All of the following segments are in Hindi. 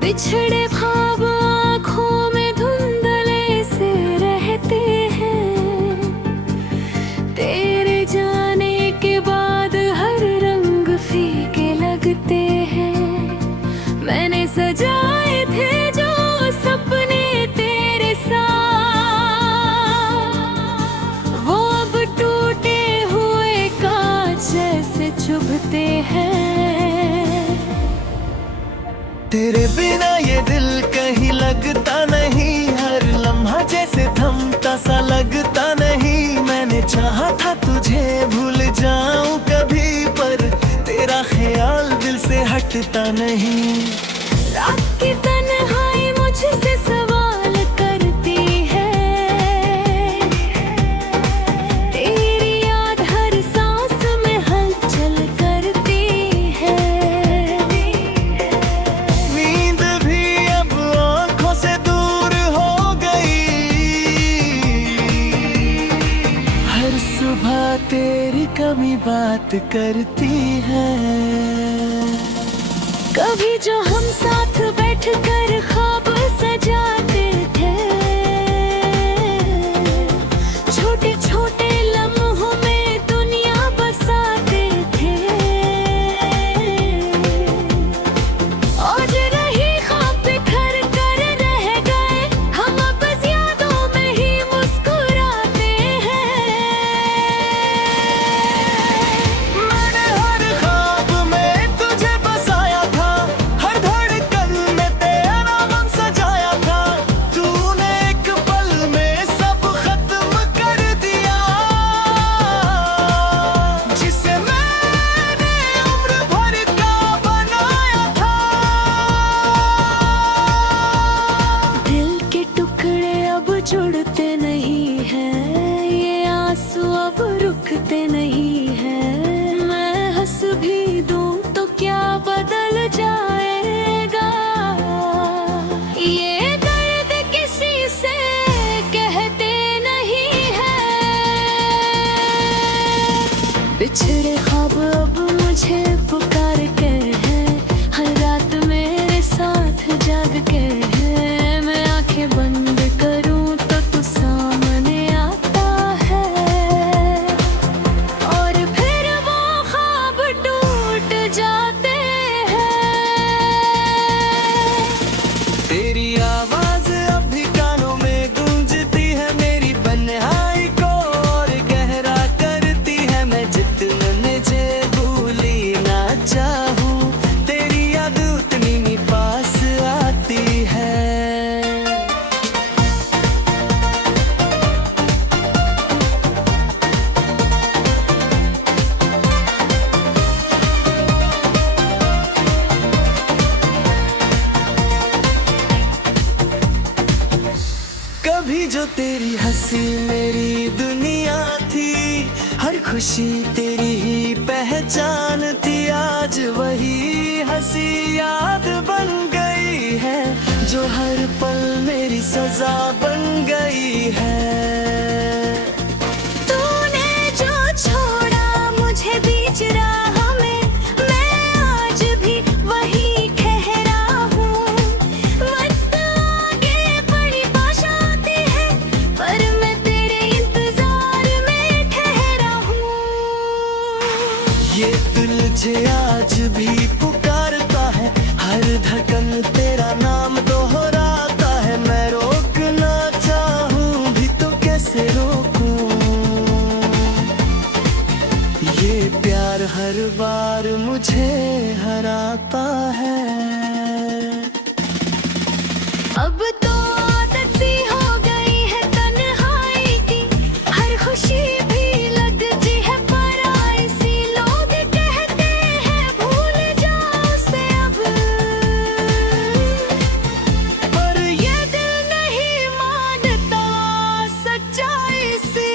बिछड़े ख्वाब आँखों में धुंधले से रहते हैं। तेरे जाने के बाद हर रंग फीके लगते हैं। मैंने सजाए थे जो सपने तेरे साथ, वो अब टूटे हुए कांच जैसे चुभते हैं। तेरे बिना ये दिल कहीं लगता नहीं, हर लम्हा जैसे थमता सा लगता नहीं। मैंने चाहा था तुझे भूल जाऊं कभी, पर तेरा ख्याल दिल से हटता नहीं। रात की तन्हाई मुझसे सवाल करती है, तेरी याद हर सांस में हलचल करती है। नींद भी अब आंखों से दूर हो गई, हर सुबह तेरी कमी बात करती है। कभी जो हम साथ बैठकर ख्वाब सजाते थे, छोटे छोटे लम्हों में दुनिया बसाते थे। और रही ख्वाब बिखर कर रह गए, हम बस यादों में ही मुस्कुराते हैं। मैंने हर ख्वाब में तुझे बसाया था, हर धड़कन में तेरा गम सजाया था। तूने एक पल में सब खत्म कर दिया, जिसे मैंने उम्र भर का बनाया था। दिल के टुकड़े अब जुड़ते नहीं हैं, ये आंसू अब रुकते नहीं हैं। मैं हंस भी दूं तो क्या बदल जाएगा, ये दर्द किसी से कहते नहीं हैं। बिछड़े ख्वाब अब मुझे पुकारते हैं, हर रात मेरे साथ जागते हैं। मैं आंखें बंद करूं तो तू सामने आता है, और फिर वो ख्वाब टूट जाते हैं। तेरी आवाज अब भी कानों में गूंजती है, मेरी तन्हाई को और गहरा करती है। मैं जितने जे भूली ना चाहूं, तेरी याद उतनी ही पास आती है। कभी जो तेरी हंसी मेरी दुनिया थी, हर खुशी तेरी ही पहचान थी। आज वही हंसी याद बन गई है, जो हर पल मेरी सजा बन गई है। तूने जो छोड़ा मुझे बीच राह में, मैं आज भी वही ठहरा हूँ। वक्त आगे बड़ी बारिश आती है, पर मैं तेरे इंतजार में ठहरा हूँ। ये दिल जे आज भी पुकारता है, हर धड़कन तेरा नाम दोहराता है। मैं रोकना चाहूं भी तो कैसे रोकूं, ये प्यार हर बार मुझे हराता है। अब तो आदत सी हो गई है तन्हाई की, हर खुशी भी लगती है पराई सी। लोग कहते हैं भूल जाओ उसे अब, पर ये दिल नहीं मानता सच्चाई सी।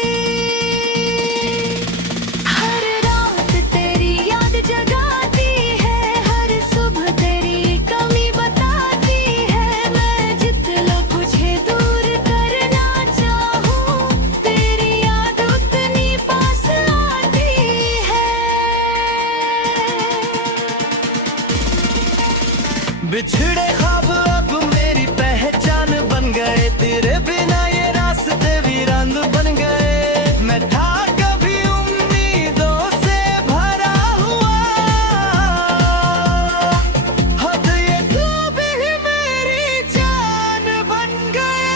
हर रात तेरी याद जगाती है, हर सुबह तेरे बिना ये रास्ते वीरान बन गए। मैं था कभी उम्मीदों से भरा हुआ, हद ये तू भी मेरी जान बन गए।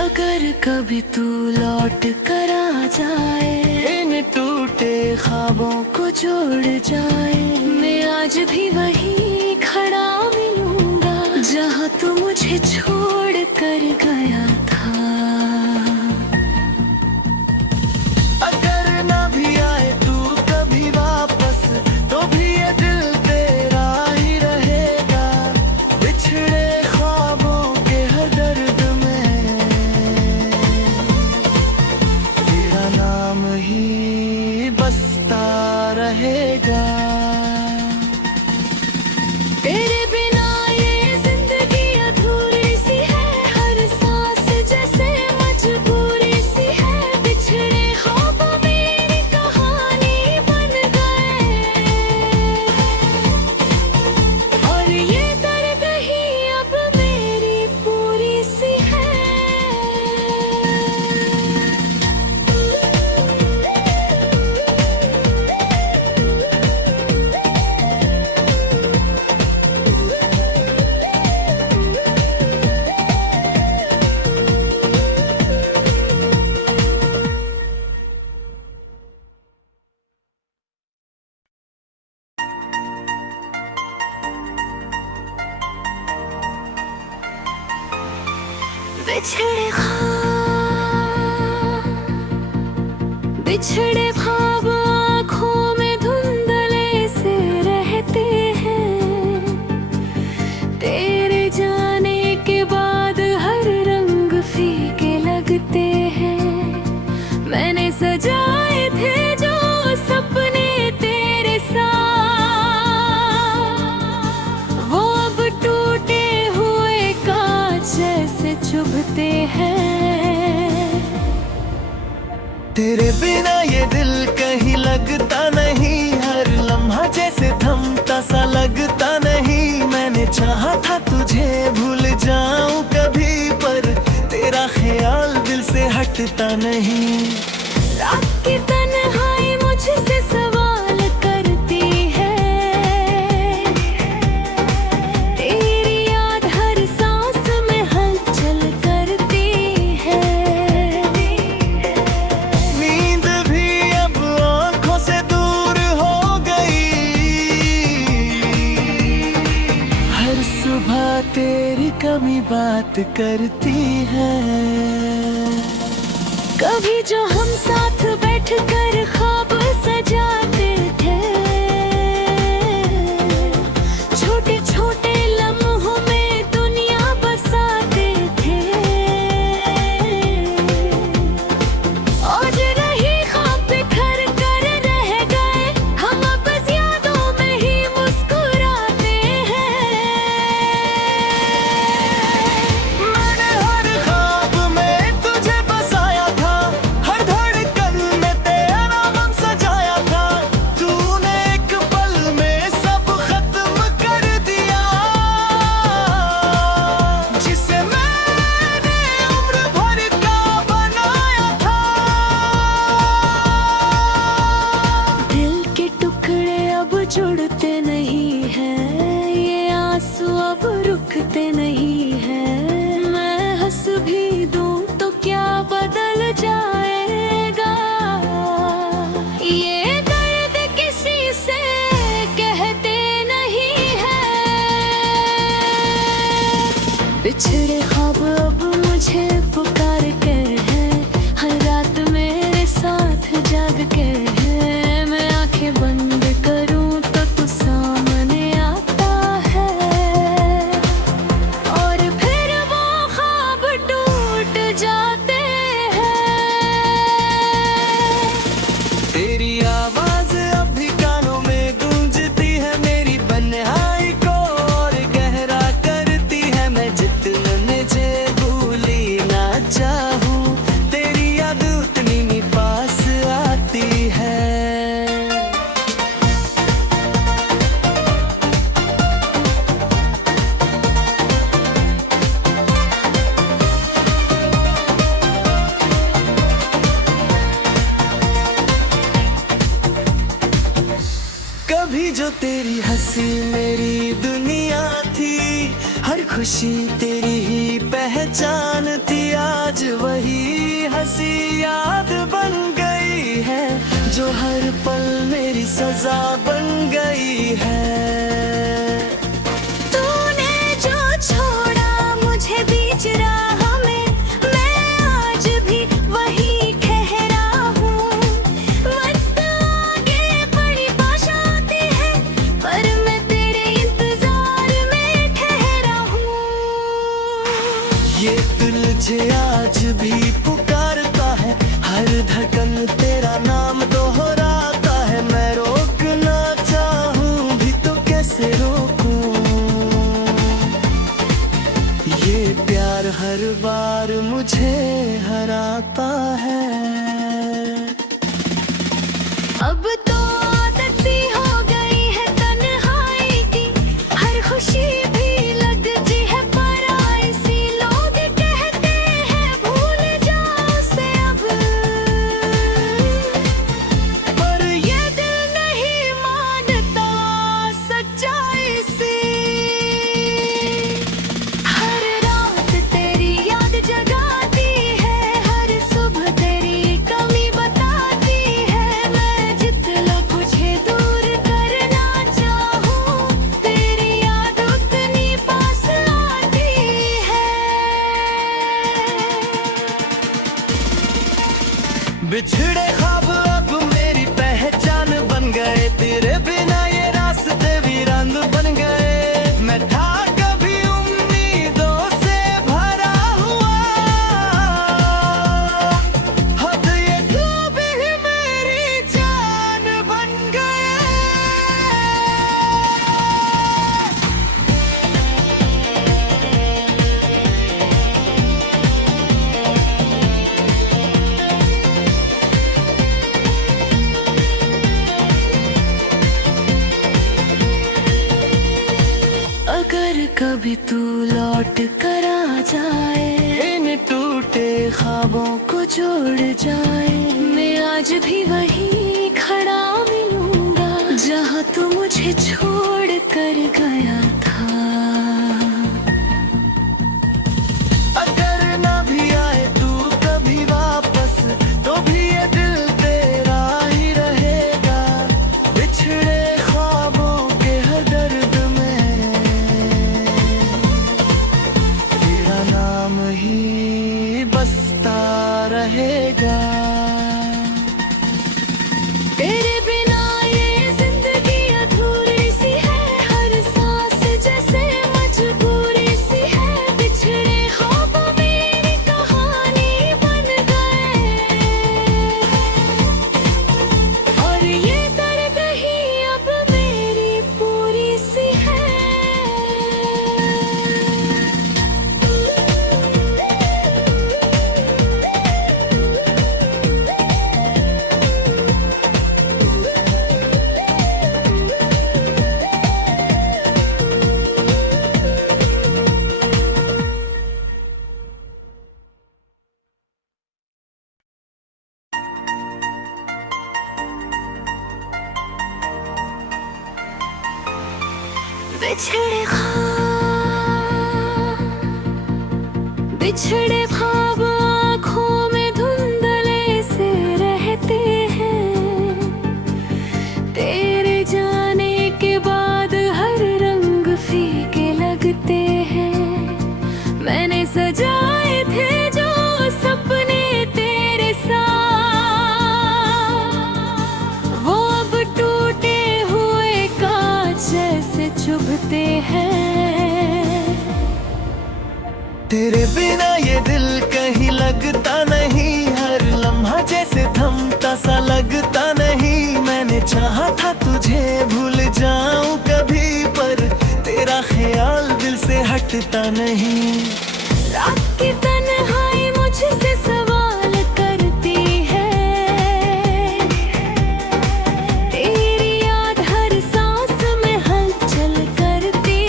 अगर कभी तू लौट कर आ जाए, इन टूटे ख्वाबों को जोड़ जाए, मैं आज भी वहीं खड़ा मिलूंगा जहाँ तू मुझे छोड़ कर गया था। अगर ना भी आए तू कभी वापस, तो भी ये दिल तेरा ही रहेगा। बिछड़े ख्वाबों के हर दर्द में तेरा नाम ही बसता रहेगा। तेरे बिना ये जिंदगी अधूरी सी है, हर सांस जैसे मजबूरी सी है। बिछड़े ख्वाब मेरी कहानी बन गए, और ये दर्द ही अब मेरी पूरी सी है। बिछड़े ख्वाब आँखों में धुंधले से रहते हैं। तेरे जाने के बाद हर रंग फीके लगते हैं। मैंने सजाए थे जो सपने तेरे साथ, वो अब टूटे हुए कांच जैसे चुभते हैं। तेरे बिना ये दिल कहीं लगता नहीं, हर लम्हा जैसे थमता सा लगता नहीं। मैंने चाहा था तुझे भूल जाऊं कभी, पर तेरा ख्याल दिल से हटता नहीं। रात की तन्हाई मुझसे सवाल करती है, तेरी याद हर सांस में हलचल करती है। नींद भी अब आँखों से दूर हो गई, हर सुबह तेरी कमी बात करती है। कभी जो हम साथ बैठकर ख्वाब सजाते थे, छोटे छोटे लम्हों में दुनिया बसाते थे। आज रही ख्वाब बिखर कर रह गए, हम बस यादों में ही मुस्कुराते हैं। मैंने हर ख्वाब में तुझे बसाया था, हर धड़कन में तेरा नाम सजाया था। तूने एक पल में सब खत्म कर दिया, जिसे मैंने उम्र भर का बनाया था। दिल के टुकड़े अब जुड़ते नहीं हैं, ये आंसू अब रुकते नहीं हैं। मैं हंस भी दूं तो क्या बदल जाएगा, ये दर्द किसी से कहते नहीं हैं। बिछड़े ख्वाब अब मुझे पुकार के हैं, हर रात मेरे साथ जाग के हैं। मैं आंखें बंद करूं तो तू सामने आता है, और फिर वो ख्वाब टूट जाते हैं। तेरी आवाज अब भी कानों में गूंजती है, मेरी बन्हाई को और गहरा करती हंसी मेरी दुनिया थी, हर खुशी तेरी ही पहचान थी। आज वही हंसी याद बन गई है, जो हर पल मेरी सजा बन गई है। तूने जो छोड़ा मुझे बीच राह में, मैं आज भी वही ठहरा हूँ। वक्त आगे बड़ी बारिश आती है, पर मैं तेरे इंतजार में ठहरा हूँ। ये दिल तुझे आज भी पुकारता है, हर धड़कन तेरा नाम दोहराता है। मैं रोकना चाहूँ भी तो कैसे रोकूं, ये प्यार हर बार मुझे हराता है। अब तो आदत सी हो गई है तन्हाई की, हर खुशी भी लगती है पराई सी। लोग कहते हैं भूल जाओ उसे अब, पर ये दिल नहीं मानता सच्चाई सी। हर रात तेरी याद जगाती है, हर सुबह तेरी कमी बताती है। मैं जितना तुझे दूर करना चाहूँ, तेरी याद उतनी पास आती है। बिछड़े ख्वाब अब मेरी पहचान बन गए, तेरे बिना ये रास्ते वीरान बन गए। मैं था कभी उम्मीदों से भरा हुआ, अब ये ख्वाब ही मेरी जान बन गए। अगर कभी तू लौट कर आ जाए, इन टूटे ख्वाबों को जोड़ जाए, मैं आज भी वहीं खड़ा मिलूंगा जहाँ तू मुझे छोड़ कर गया था। अगर ना भी आए तू कभी वापस, तो भी ये दिल तेरा ही रहेगा। बिछड़े ख्वाबों के हर दर्द में तेरा नाम ही बसता रहेगा। तेरे बिना ये जिंदगी अधूरी सी है, हर सांस जैसे मजबूरी सी है। बिछड़े ख्वाब मेरी कहानी बन गए, और ये दर्द ही अब मेरी पूरी सी है। बिछड़े ख्वाब आँखों में धुंधले से रहते हैं, तेरे जाने के बाद हर रंग फीके लगते हैं। मैंने सजाए थे जो सपने तेरे साथ, वो अब टूटे हुए कांच जैसे चुभते हैं। तेरे बिना ये दिल कहीं लगता नहीं, हर लम्हा जैसे थमता सा लगता नहीं। मैंने चाहा था तुझे भूल जाऊं कभी, पर तेरा ख्याल दिल से हटता नहीं। रात की तन्हाई मुझसे सवाल करती है, तेरी याद हर सांस में हलचल करती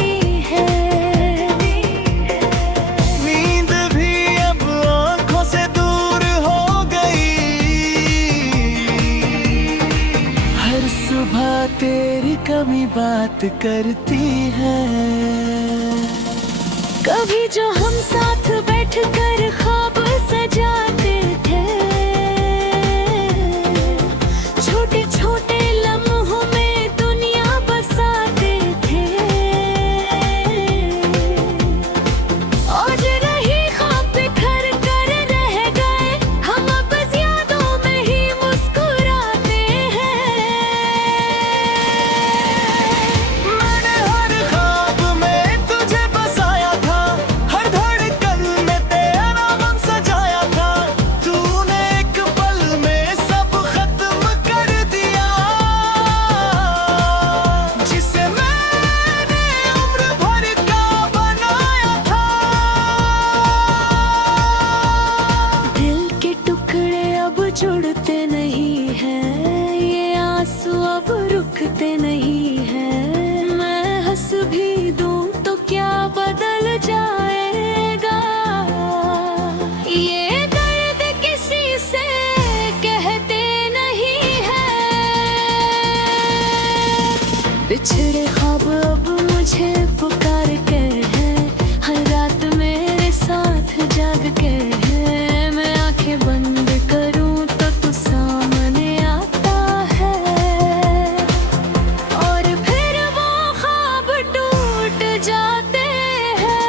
है। नींद भी अब आंखों से दूर हो गई, हर सुबह तेरी कमी बात करती है। कभी जो हम साथ बैठकर ख्वाब सजाते थे, छोटे छोटे लम्हों में दुनिया बसाते थे। और रही ख्वाब बिखर कर रह गए, हम बस यादों में ही मुस्कुराते हैं। मैंने हर ख्वाब में तुझे बसाया था, हर धड़कन में तेरा नाम सजाया था। तूने एक पल में सब खत्म कर दिया, जिसे मैंने उम्र भर का बनाया था। दिल के टुकड़े अब जुड़ते नहीं हैं, ये आंसू अब रुकते नहीं हैं। मैं हंस भी दूं तो क्या बदल जाएगा, ये दर्द किसी से कहते नहीं हैं। बिछड़े ख्वाब अब मुझे पुकार के हैं, हर रात मेरे साथ जाग के हैं। मैं आंखें बंद करूं तो तू सामने आता है, और फिर वो ख्वाब टूट जाते हैं।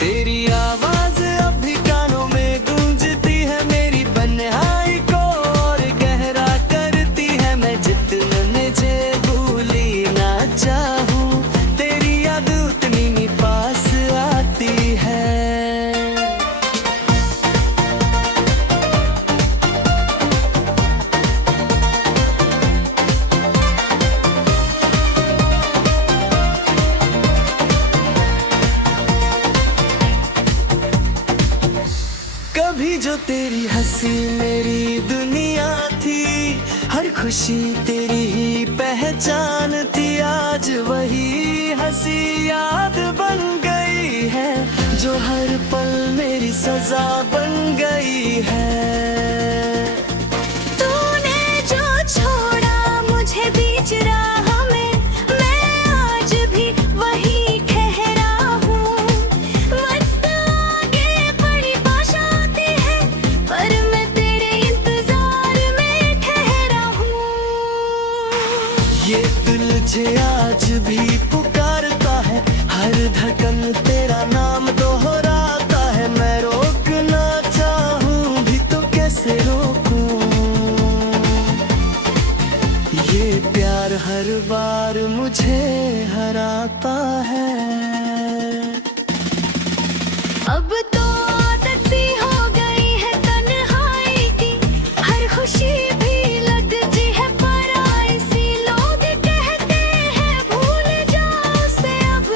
तेरी आवाज अब भी कानों में गूंजती है, मेरी तन्हाई को और गहरा करती है। मैं जितना मुझे भूली ना चाहूं, तेरी याद उतनी ही पास आती है। कभी जो तेरी हंसी मेरी दुनिया थी, हर खुशी तेरी ही पहचान थी। आज वही हंसी याद बन गई है, जो हर पल मेरी सजा बन गई है। तूने जो छोड़ा मुझे बीच राह में, मैं आज भी वही ठहरा हूँ। वक्त आगे बड़ी बारिश आती है, पर मैं तेरे इंतजार में ठहरा हूँ। ये दिल मुझे आज भी पुकारता है, हर धड़कन तेरा नाम दोहराता है। मैं रोकना चाहूं भी तो कैसे रोकूं, ये प्यार हर बार मुझे हराता है। अब तो आदत सी हो गई है तन्हाई की, हर खुशी भी लगती है पराई सी। लोग कहते हैं भूल जाओ उसे अब,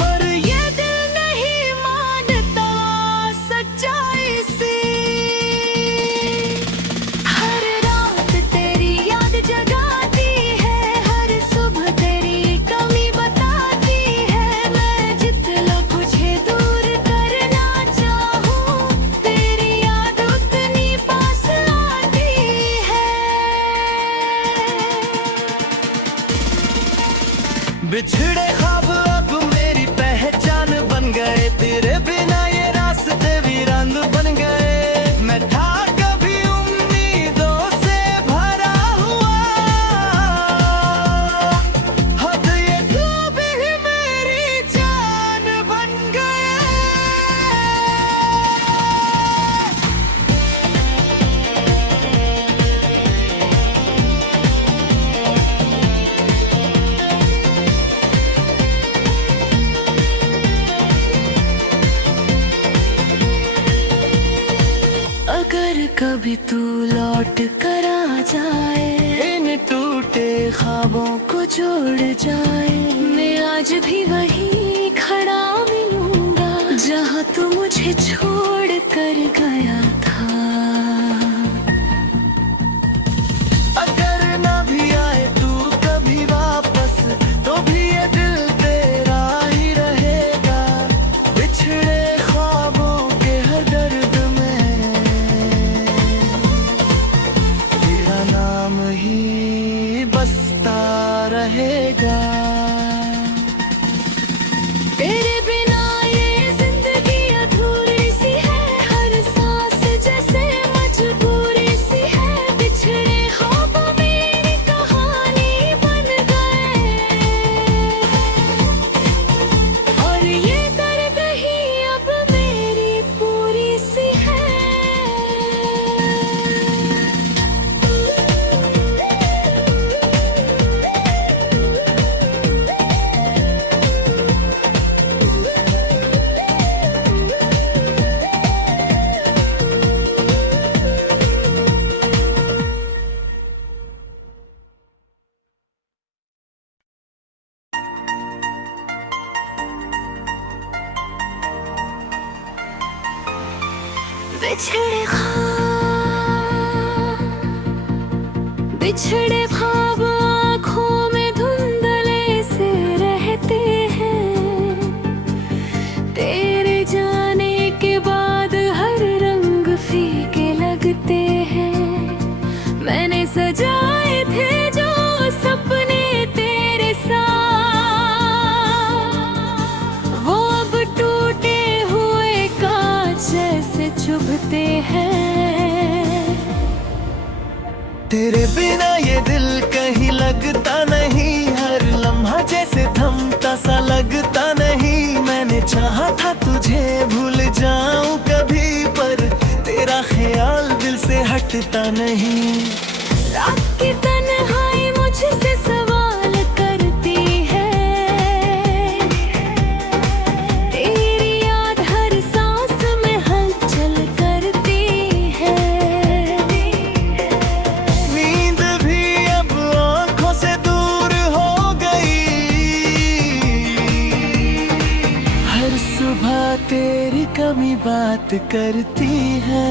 पर ये दिल नहीं मानता सच्चाई सी। हर रात तेरी याद जगाती है, हर सुबह तेरी कमी बताती है। मैं जितना तुझे दूर करना चाहूं, तेरी याद उतनी पास आती है। बिछड़े ख्वाब अब मेरी पहचान बन गए, तेरे बिना ये रास्ते वीरान बन गए। मैं था कभी उम्मीदों से भरा हुआ, अब ये ख्वाब ही मेरी जान बन गए। अगर कभी तू लौट कर आ जाए, इन टूटे ख्वाबों को जोड़ जाए, मैं आज भी वहीं खड़ा मिलूंगा जहां तू मुझे छोड़ कर गया था। अगर ना भी आए तू कभी वापस, तो भी ये दिल तेरा ही रहेगा। बिछड़े ख्वाबों के हर दर्द में ये बिछड़े ख्वाब आँखों में धुंधले से रहते हैं। तेरे जाने के बाद हर रंग फीके लगते हैं। मैंने सजाए थे जो सपने तेरे साथ, वो अब टूटे हुए कांच जैसे चुभते हैं। तेरे बिना ये दिल कहीं लगता नहीं, हर लम्हा जैसे थमता सा लगता नहीं। मैंने चाहा था तुझे भूल जाऊं कभी, पर तेरा ख्याल दिल से हटता नहीं। रात की तन्हाई मुझसे सवाल करती है, तेरी याद हर सांस में हलचल करती है। नींद भी अब आंखों से दूर हो गई, हर सुबह तेरी कमी बात करती है।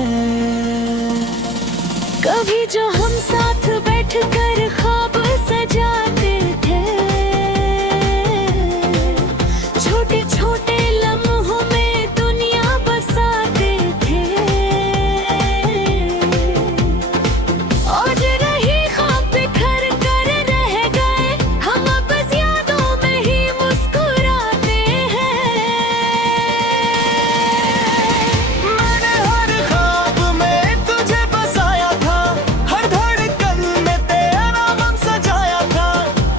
कभी जो हम साथ बैठकर ख्वाब सजाते थे, छोटे छोटे लम्हों में दुनिया बसाते थे। और रही ख्वाब बिखर कर रह गए, हम बस यादों में ही मुस्कुराते हैं। मैंने हर ख्वाब में तुझे बसाया था, हर धड़कन में तेरा नाम सजाया था।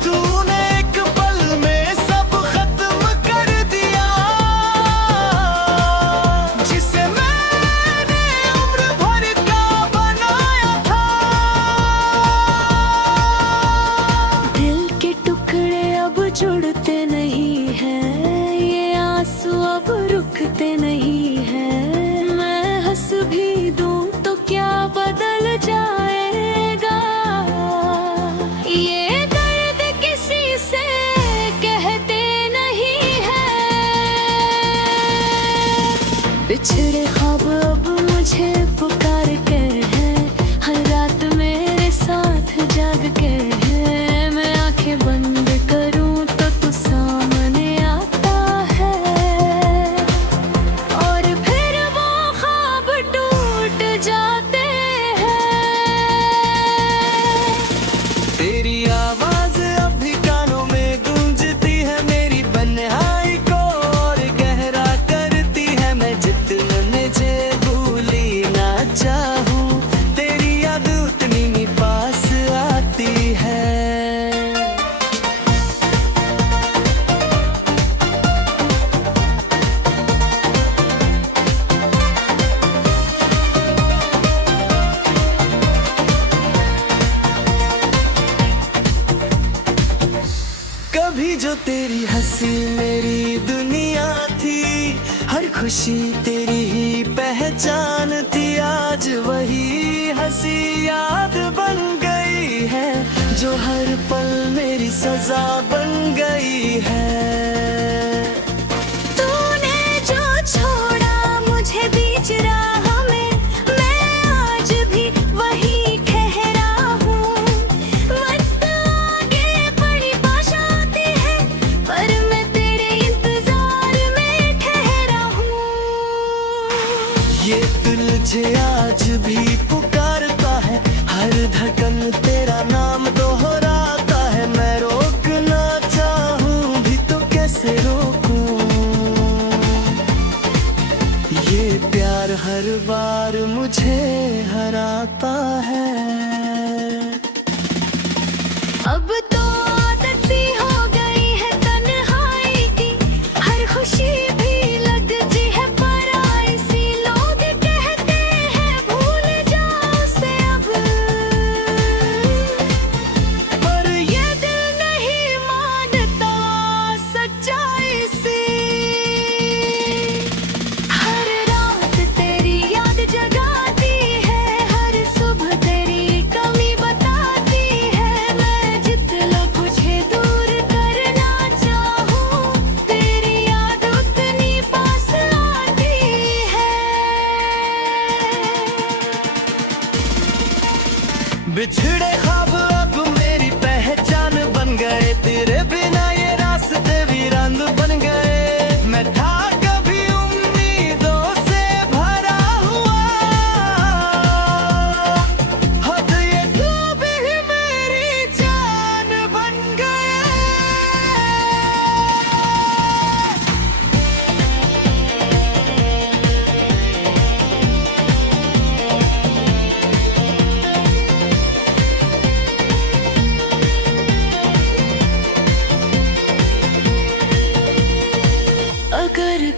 तूने एक पल में सब खत्म कर दिया, जिसे मैंने उम्र भर का बनाया था। दिल के टुकड़े अब जुड़ते नहीं हैं, ये आंसू अब रुकते नहीं हैं। मैं हंस भी दूं तो क्या बदल जाएगा, ये दर्द किसी से कहते नहीं हैं। बिछड़े ख्वाब अब मुझे पुकार के हैं, हर रात मेरे साथ जाग के हैं। मैं आंखें बंद करूं तो तू सामने आता है, और फिर वो ख्वाब टूट जाते हैं। तेरी आवाज अब भी कानों में गूंजती है, मेरी बन्हाई को और गहरा करती है। मैं जितना मुझे भूली ना चाहूं, तेरी याद उतनी ही पास आती है। कभी जो तेरी हंसी मेरी दुनिया थी, हर खुशी तेरी ही पहचान थी। आज वही हंसी याद बन गई है, जो हर पल मेरी सजा बन गई है। तूने जो छोड़ा मुझे बीच राह में, मैं आज भी वही ठहरा हूँ। वक्त आगे बड़ी बाश आती है, पर मैं तेरे इंतजार में ठहरा हूँ। ये दिल मुझे आज भी पुकारता है, हर धड़कन तेरा नाम दोहराता है। मैं रोकना चाहूं भी तो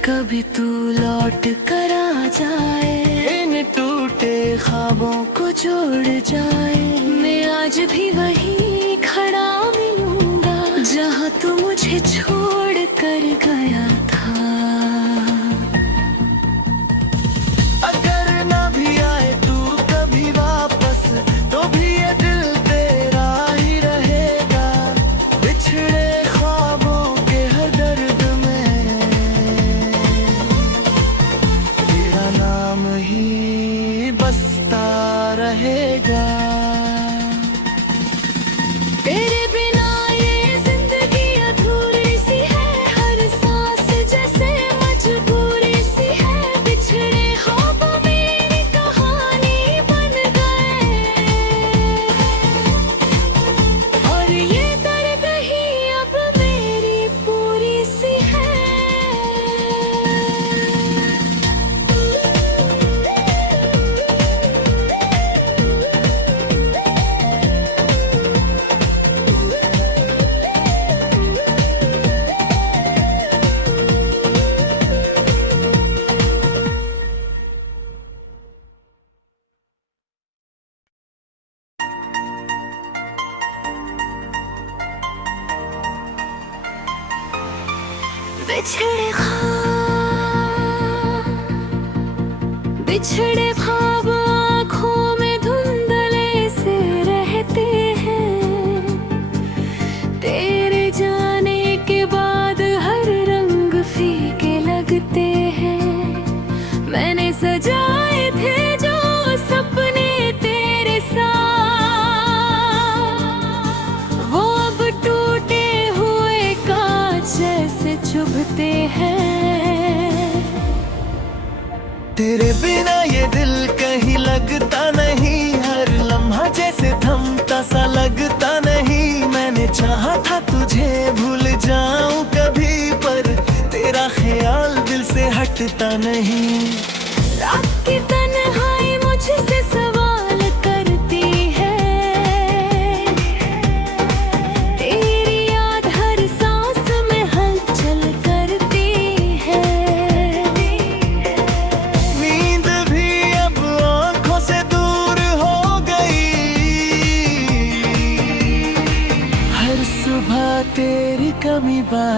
कभी तू लौट कर आ जाए, इन टूटे ख्वाबों को जोड़ जाए। मैं आज भी वहीं खड़ा मिलूंगा जहाँ तू मुझे छोड़ कर गया था। अगर ना भी आए तू कभी वापस, तो भी ये दिल तेरा ही रहेगा। बिछड़े ख्वाबों के हर दर्द में तेरा नाम ही बसता रहेगा। तेरे बिना ये जिंदगी अधूरी सी है, हर सांस जैसे मजबूरी सी है। बिछड़े ख्वाब मेरी कहानी बन गए, और ये दर्द ही अब मेरी पूरी सी है। बिछड़े ख्वाब आँखों में धुंधले से रहते हैं। तेरे जाने के बाद हर रंग फीके लगते हैं। मैंने सजाए थे जो सपने तेरे साथ, वो अब टूटे हुए कांच जैसे चुभते हैं। तेरे बिना ये दिल कहीं लगता नहीं, हर लम्हा जैसे थमता सा लगता नहीं। मैंने चाहा था तुझे भूल जाऊं कभी, पर तेरा ख्याल दिल से हटता नहीं। रात की तन्हाई मुझसे सवाल करती है, तेरी याद हर सांस में हलचल करती है। नींद भी अब आंखों से दूर हो गई, हर सुबह तेरी कमी बात